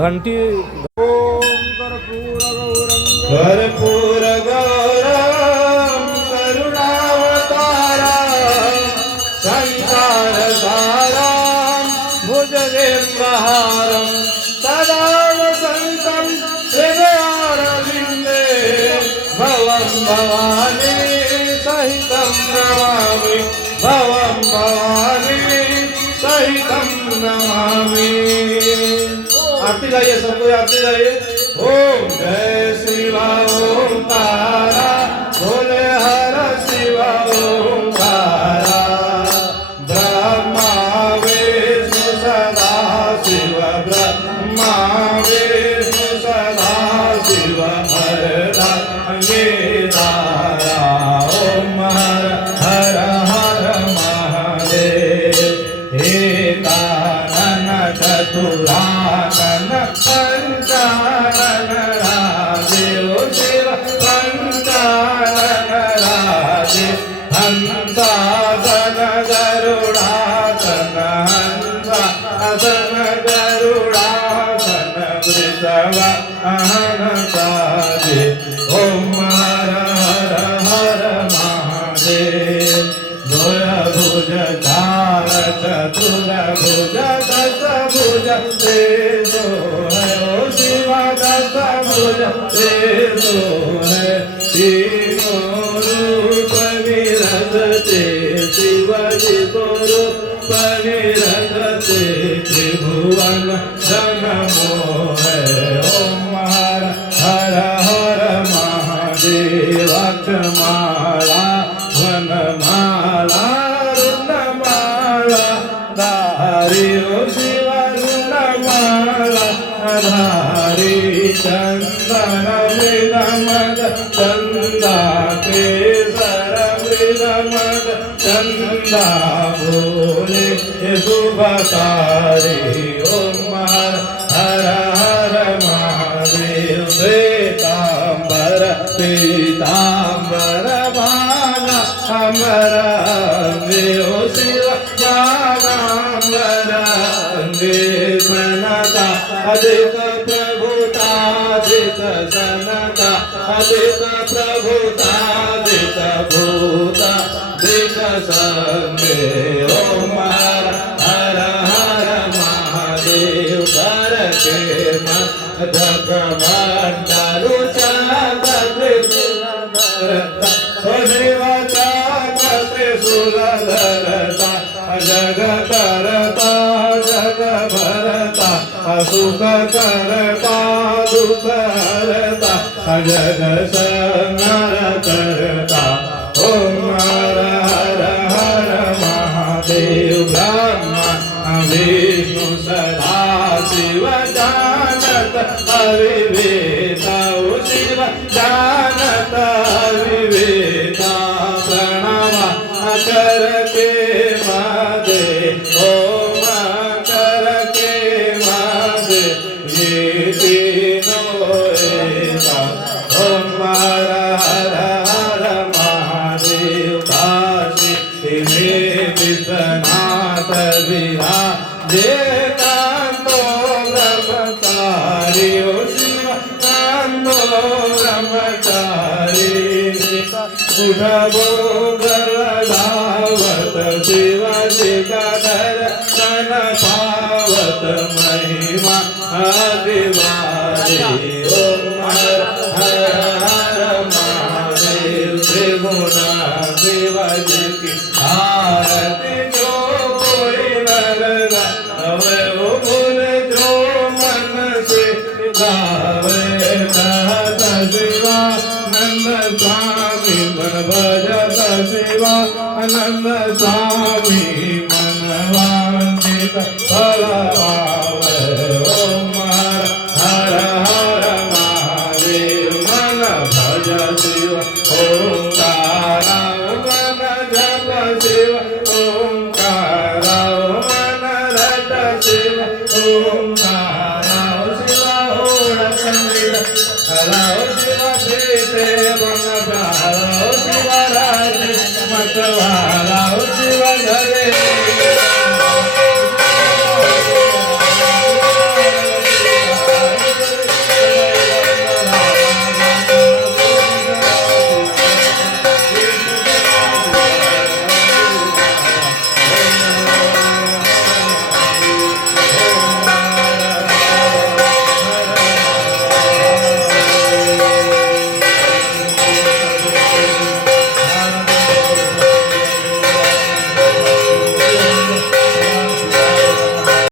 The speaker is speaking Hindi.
घंटी कर्पूर गौरम करुणावतारम संसार सारम भुजगेन्द्रहारम सदा वसंतं हृदयारविन्दे भवं भवानी सहितं नमामि भवं भवानी सहितं नमामि। आरती गाइए, सबको आरती गाइए। ओम जय शिवा ओंकारा भोले हर शिवा ओंकारा ब्रह्मा विष्णु सदा शिव ब्रह्मा विष्णु सदा शिव हर दारा ओम हर हर हर महादेव एकानन चतुरानन पंचानन राजे ओ शिव पंचानन राजे हंसासन गरुडासन हंसासन गरुडासन वृषवाहन साजे ओम हर हर हर महादेव द्वय भुज चार चतुर भुज दश भुज तेजो है ओ शिवा दश भुज तेजो है तीनों रूप विरजते शिवजी को रूप विरजते त्रिभुवन जन्मो है ओम हर हर हर महादेव अक्षमाला वनमाला रुणमाला धारी ओ शिवा रुणमाला धारी चंदन मृगमद चंदा केसर मृगमद चंदा बोले शुभकारी ओम हर हर हर महादेव श्वेतांबर पीतांबर बाला अमर अंगे ओ शिव बालांबर अंगे सनता अधिक प्रभुता अधिक सनता अधिक प्रभुता अधिक भूता अधिक संगे ओम हर हर हर महादेव कर के मधक मंडलु त्रिशूलधरता जग करता जग भरता सुख करता दुख हरता जग संहार करता ओम हर हर हर महादेव ब्रह्मा विष्णु सदा शिव जानत अविवेका ओ शिव जानत अविवेका प्रणवा कर के मादे ओम कर के मादे ये तीनों एका ओम हर हर हर महादेव काशी में विश्वनाथ विराजे कांतो ब्रह्मचारी ओ शिव कांतो ब्रह्मचारी उठबो गरधावत शिवाजी का दर्शन पावत महिमा आदिवारी ओम हर हर हर महादेव त्रिभुवन शिवाजी की आरती जो कोई नर गावे वो बोले जो मन से गावे कहत शिवा नंद स्वामी मन भजत शिवा आनंद स्वामी मन वांछित फल पावे ओम हर हर हर महादेव मन भज शिव ओंकारा मन जप शिव ओंकारा मन रट शिव ओंकारा शिवा ओढ़ संगीत हरा शिवा प्रीते बन प्यारा शिवा राज मतवाला शिवा घरे